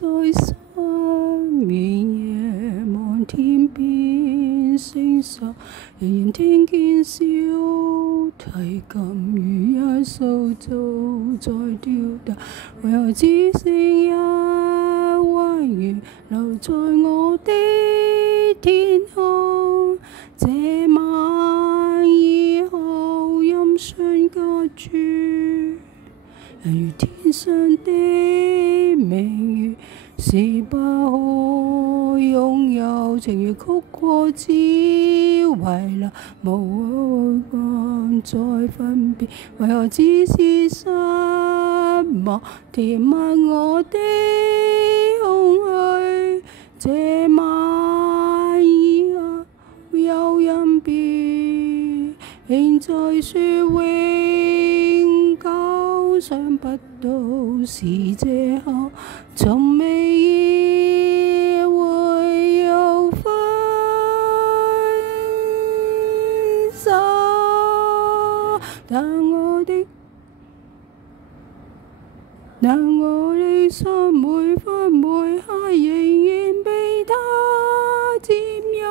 在失眠夜望天邊星宿，仍然聽見小提琴如一素早在吊打，為何只剩一彎月留在我的天空？這晚以後音訊隔絕，人如天上的明月，是不可擁有。情如曲過只為留無間再分別，為何只是失望填密我的空虛？這晚以後有音別，仍在說永久，想不到是借口，從未意會有分手，但我的心每分每刻仍然被他佔有，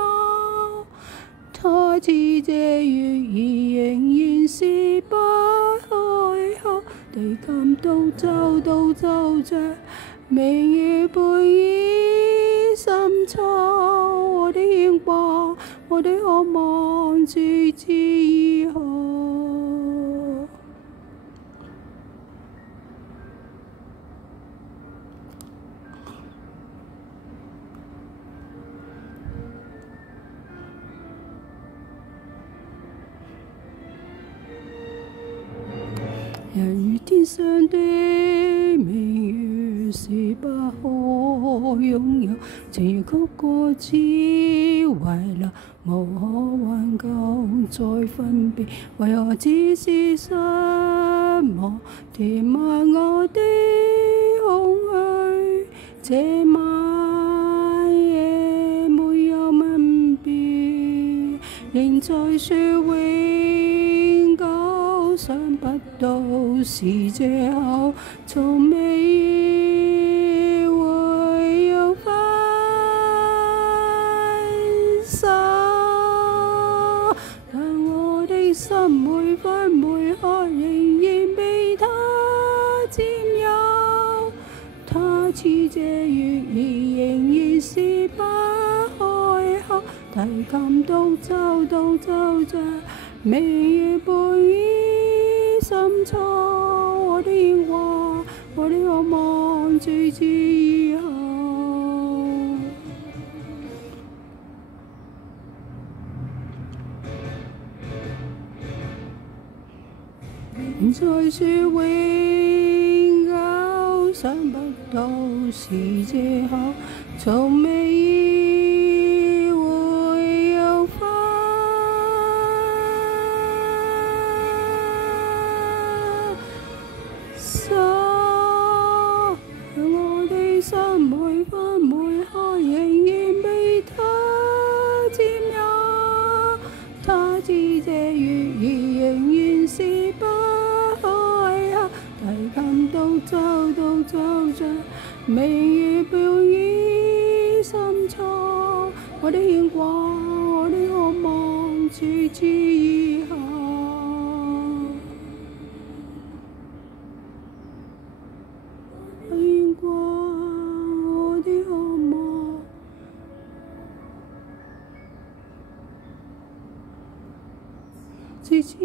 他似這月兒仍然是不開口，地琴獨奏到奏着明月背倚深秋，我的牽掛，我的渴望，自此以後。人如天上的明月，是不可擁有。情如曲過只為留，無可挽救再分別。為何只是失望填密我的空虛？這晚夜沒有吻別，仍在說永久，想不到是借口，從未意會有分手，但我的心每分每刻仍然被他佔有，他似這月兒仍然是不開口，提琴獨奏到奏着明月背倚深秋，我的牽掛，我的渴望，自此以後。仍在說永久，想不到是借口，從未意會有分手，讓我的心每分每刻仍然被他佔有，他似這月兒仍然是不開口，提琴獨奏到奏着明月背倚深秋，我的牽掛，我的渴望，自此以後。牽掛，我的渴望，自此。